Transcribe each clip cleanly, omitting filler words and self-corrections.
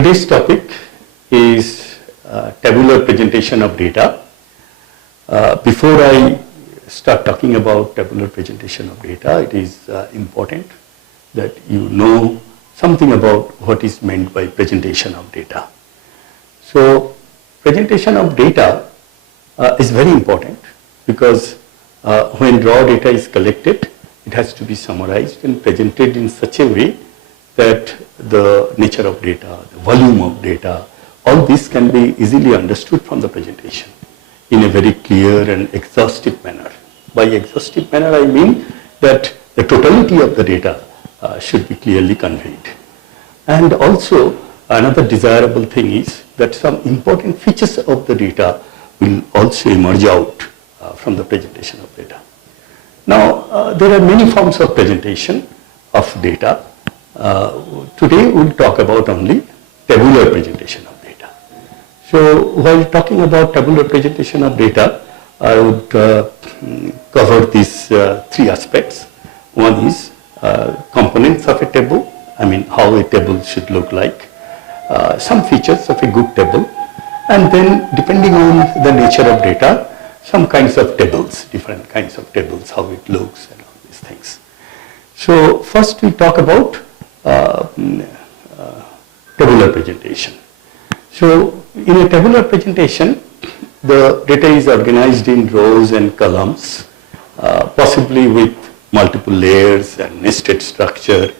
Today's topic is tabular presentation of data. Before I start talking about tabular presentation of data, it is important that you know something about what is meant by presentation of data. So, presentation of data is very important because when raw data is collected, it has to be summarized and presented in such a way that the nature of data, the volume of data, all this can be easily understood from the presentation in a very clear and exhaustive manner. By exhaustive manner, I mean that the totality of the data should be clearly conveyed. And also, another desirable thing is that some important features of the data will also emerge out from the presentation of data. Now, there are many forms of presentation of data. Today we will talk about only tabular presentation of data. So while talking about tabular presentation of data, I would cover these three aspects. One is components of a table, I mean how a table should look like, some features of a good table, and then depending on the nature of data, some kinds of tables, different kinds of tables, how it looks and all these things. So first we talk about tabular presentation. So in a tabular presentation, the data is organized in rows and columns, possibly with multiple layers and nested structure,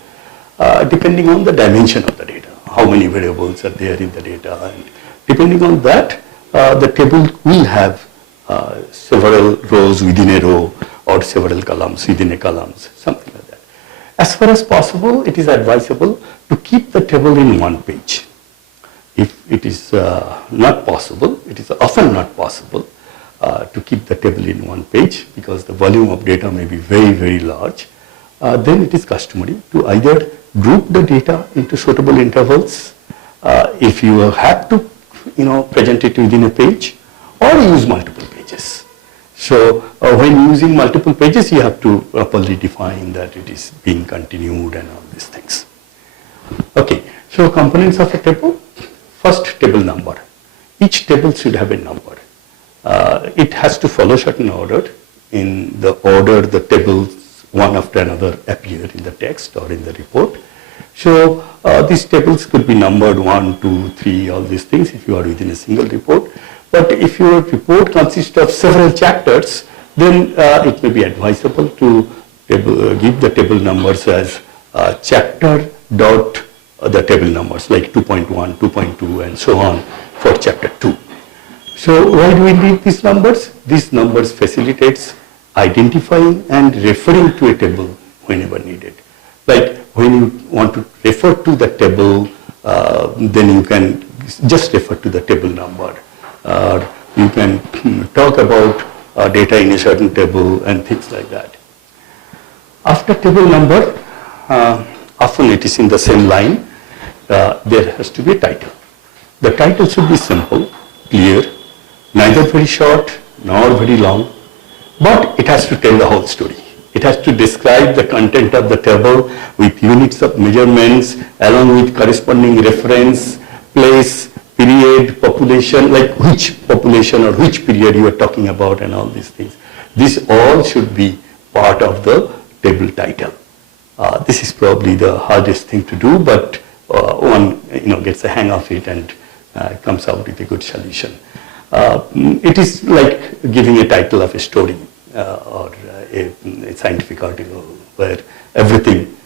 depending on the dimension of the data, how many variables are there in the data, and depending on that, the table will have several rows within a row or several columns within a columns, something like that. As far as possible, it is advisable to keep the table in one page. If it is not possible, it is often not possible to keep the table in one page because the volume of data may be very, very large. Then it is customary to either group the data into suitable intervals if you have to present it within a page, or use multiple pages. So when using multiple pages, you have to properly define that it is being continued and all these things. Okay, so components of a table. First, table number. Each table should have a number. It has to follow certain order. In the order the tables one after another appear in the text or in the report. So these tables could be numbered 1, 2, 3, all these things if you are within a single report. But if your report consists of several chapters, then it may be advisable to give the table numbers as chapter dot the table numbers like 2.1, 2.2 and so on for chapter 2. So why do we need these numbers? These numbers facilitates identifying and referring to a table whenever needed. Like when you want to refer to the table, then you can just refer to the table number. You can talk about data in a certain table and things like that. After table number, often it is in the same line, there has to be a title. The title should be simple, clear, neither very short nor very long, but it has to tell the whole story. It has to describe the content of the table with units of measurements along with corresponding reference, place, period, population, like which population or which period you are talking about and all these things. This all should be part of the table title. This is probably the hardest thing to do, but one gets a hang of it and comes out with a good solution. It is like giving a title of a story or a scientific article where everything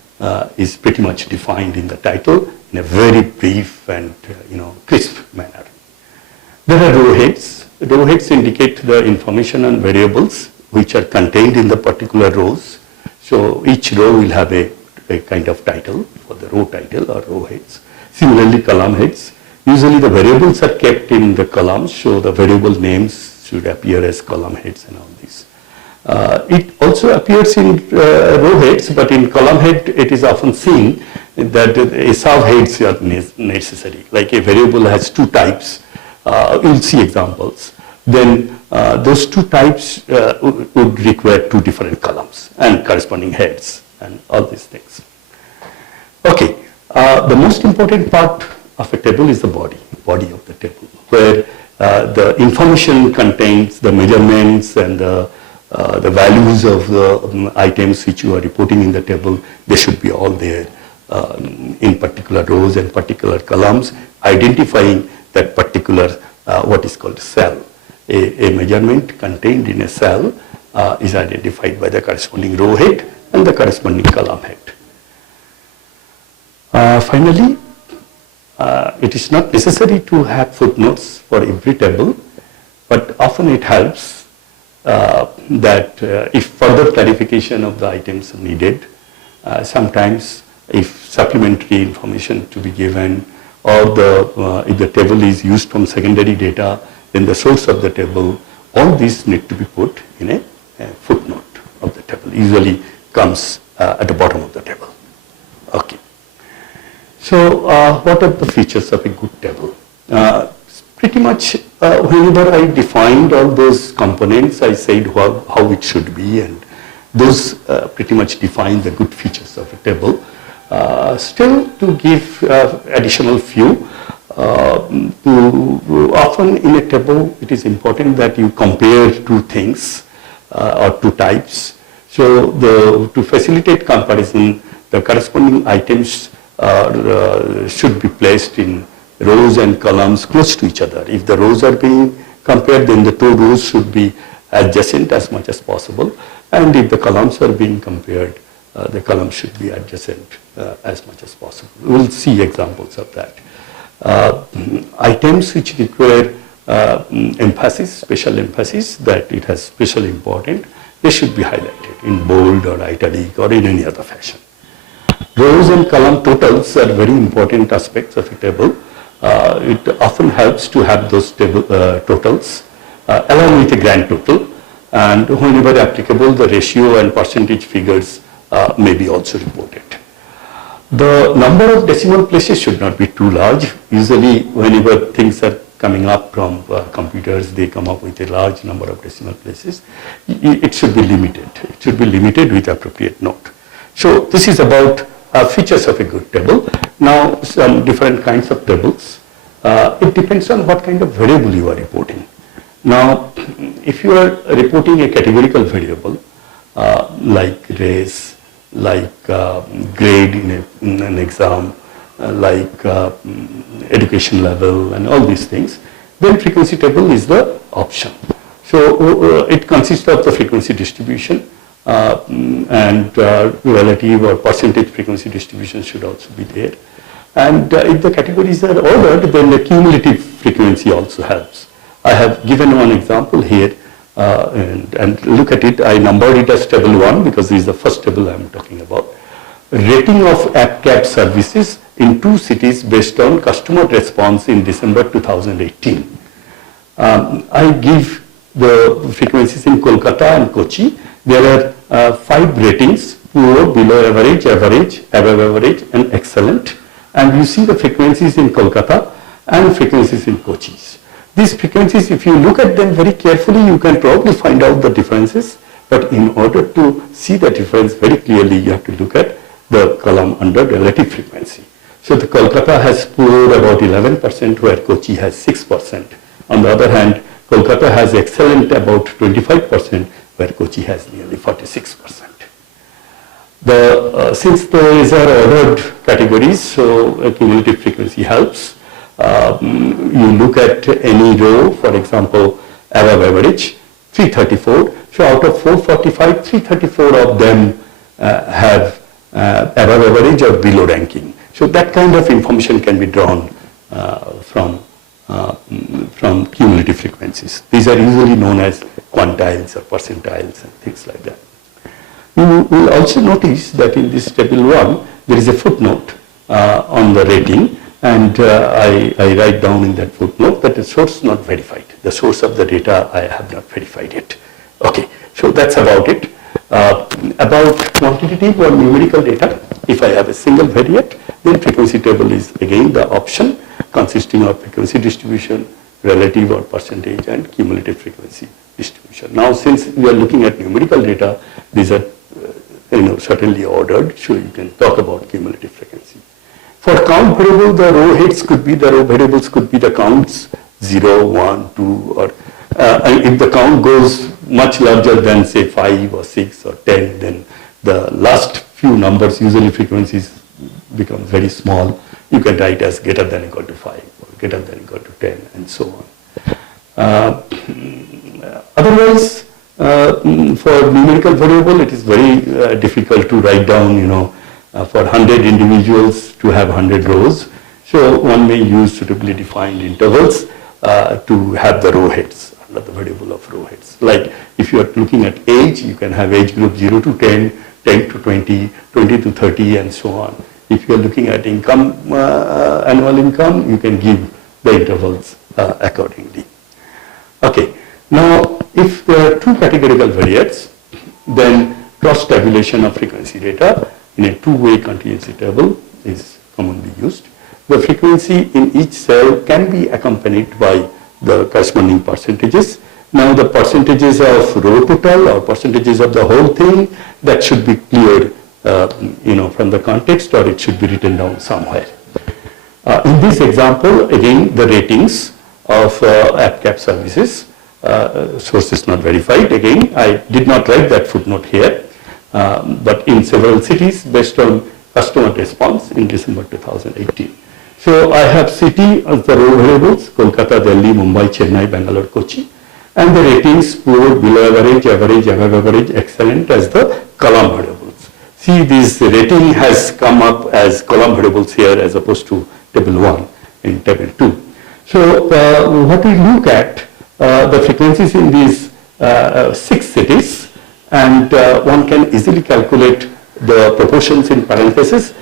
is pretty much defined in the title in a very brief and crisp manner. There are row heads. Row heads indicate the information and variables which are contained in the particular rows. So each row will have a kind of title for the row title or row heads. Similarly, column heads. Usually the variables are kept in the columns, so the variable names should appear as column heads and all this. It also appears in row heads, but in column head it is often seen that a subheads are necessary. Like a variable has two types, we'll see examples. Then those two types would require two different columns and corresponding heads and all these things. Okay, the most important part of a table is the body of the table, where the information contains the measurements and the values of the items which you are reporting in the table. They should be all there in particular rows and particular columns, identifying that particular what is called cell. A measurement contained in a cell is identified by the corresponding row head and the corresponding column head. Finally, it is not necessary to have footnotes for every table, but often it helps that if further clarification of the items are needed, sometimes if supplementary information to be given, or if the table is used from secondary data, then the source of the table, all these need to be put in a footnote of the table. Usually comes at the bottom of the table. Okay. So what are the features of a good table? Pretty much whenever I defined all those components, I said how it should be, and those pretty much define the good features of a table. Still, to give additional few, often in a table it is important that you compare two things or two types. So to facilitate comparison, the corresponding items should be placed in rows and columns close to each other. If the rows are being compared, then the two rows should be adjacent as much as possible, and if the columns are being compared, the columns should be adjacent as much as possible. We will see examples of that. Items which require emphasis, special emphasis, that it has special importance, they should be highlighted in bold or italic or in any other fashion. Rows and column totals are very important aspects of a table. It often helps to have those totals along with a grand total, and whenever applicable, the ratio and percentage figures may be also reported. The number of decimal places should not be too large. Usually, whenever things are coming up from computers, they come up with a large number of decimal places. It should be limited. It should be limited with appropriate note. So this is about features of a good table. Now, some different kinds of tables. It depends on what kind of variable you are reporting. Now, if you are reporting a categorical variable like race, like grade in an exam, like education level and all these things, then frequency table is the option. So it consists of the frequency distribution and relative or percentage frequency distribution should also be there. And if the categories are ordered, then the cumulative frequency also helps. I have given one example here. And look at it, I numbered it as table 1 because this is the first table I am talking about. Rating of app cab services in 2 cities based on customer response in December 2018. I give the frequencies in Kolkata and Kochi. There are 5 ratings: poor, below average, average, above average, and excellent. And you see the frequencies in Kolkata and frequencies in Kochi. These frequencies, if you look at them very carefully, you can probably find out the differences. But in order to see the difference very clearly, you have to look at the column under relative frequency. So the Kolkata has poor about 11%, where Kochi has 6%. On the other hand, Kolkata has excellent about 25%, where Kochi has nearly 46%. Since these are ordered categories, so a cumulative frequency helps. You look at any row, for example, above average, 334. So out of 445, 334 of them have above average or below ranking. So that kind of information can be drawn from cumulative frequencies. These are usually known as quantiles or percentiles and things like that. You will also notice that in this table 1, there is a footnote on the rating. And I write down in that footnote that the source not verified. The source of the data I have not verified yet. Okay, so that's about it. About quantitative or numerical data, if I have a single variate, then frequency table is again the option consisting of frequency distribution, relative or percentage, and cumulative frequency distribution. Now, since we are looking at numerical data, these are certainly ordered, so you can talk about cumulative frequency. For count variable, the row heads could be, the row variables could be the counts 0, 1, 2, or and if the count goes much larger than say 5 or 6 or 10, then the last few numbers, usually frequencies, become very small. You can write as greater than equal to 5 or greater than equal to 10 and so on. Otherwise, for numerical variable, it is very difficult to write down, for 100 individuals to have 100 rows. So one may use suitably defined intervals to have the row heads, under the variable of row heads. Like if you are looking at age, you can have age group 0 to 10, 10 to 20, 20 to 30, and so on. If you are looking at income, annual income, you can give the intervals accordingly. Okay, now if there are two categorical variates, then cross tabulation of frequency data in a two-way contingency table is commonly used. The frequency in each cell can be accompanied by the corresponding percentages. Now the percentages of row total or percentages of the whole thing, that should be cleared from the context, or it should be written down somewhere. In this example, again, the ratings of AppCap services, sources not verified. Again, I did not write that footnote here, but in several cities based on customer response in December 2018. So I have city as the row variables, Kolkata, Delhi, Mumbai, Chennai, Bangalore, Kochi, and the ratings poor, below average, average, above average, excellent as the column variables. See, this rating has come up as column variables here as opposed to table 1 in table 2. So what we look at, the frequencies in these 6 cities, and one can easily calculate the proportions in parentheses.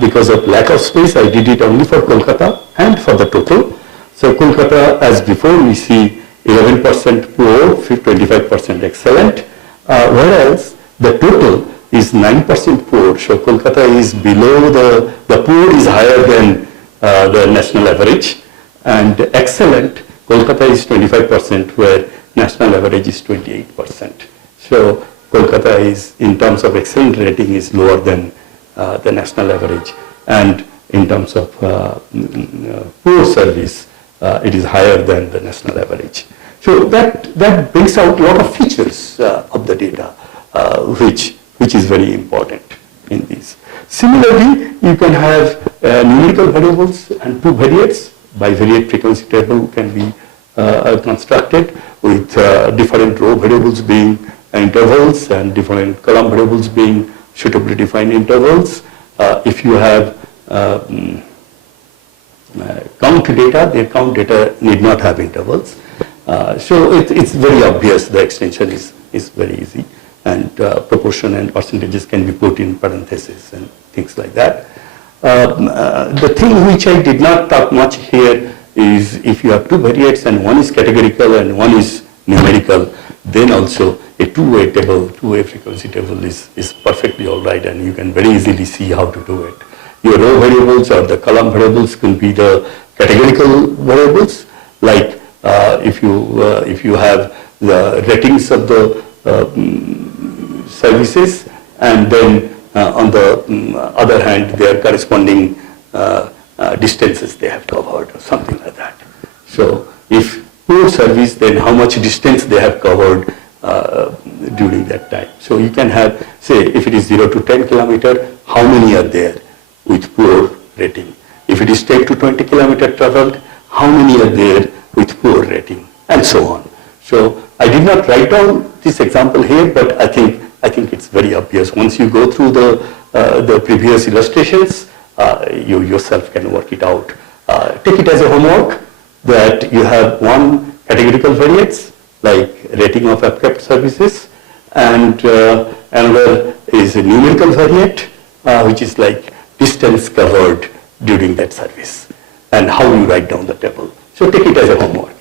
Because of lack of space, I did it only for Kolkata and for the total. So Kolkata, as before, we see 11% poor, 25% excellent, whereas the total is 9% poor. So Kolkata is below the poor is higher than the national average, and excellent, Kolkata is 25%, where national average is 28%. So Kolkata is, in terms of excellent rating, is lower than the national average, and in terms of poor service, it is higher than the national average. So that brings out a lot of features of the data, which is very important in these. Similarly, you can have numerical variables and two variates. Bivariate frequency table can be constructed with different row variables being intervals and different column variables being suitably defined intervals. If you have count data, the count data need not have intervals. So it's very obvious, the extension is very easy, and proportion and percentages can be put in parentheses and things like that. The thing which I did not talk much here is if you have two variates and one is categorical and one is numerical, then also a two-way table, two-way frequency table is perfectly all right, and you can very easily see how to do it. Your row variables or the column variables can be the categorical variables, like if you have the ratings of the services, and then on the other hand, their corresponding distances they have covered or something like that. So if poor service, then how much distance they have covered during that time. So you can have, say, if it is 0 to 10 kilometer, how many are there with poor rating? If it is 10 to 20 kilometer traveled, how many are there with poor rating, and so on. So I did not write down this example here, but I think it's very obvious. Once you go through the previous illustrations, you yourself can work it out. Take it as a homework that you have one categorical variates, like rating of AppCap services, and another is a numerical variate, which is like distance covered during that service, and how you write down the table. So take it as a homework.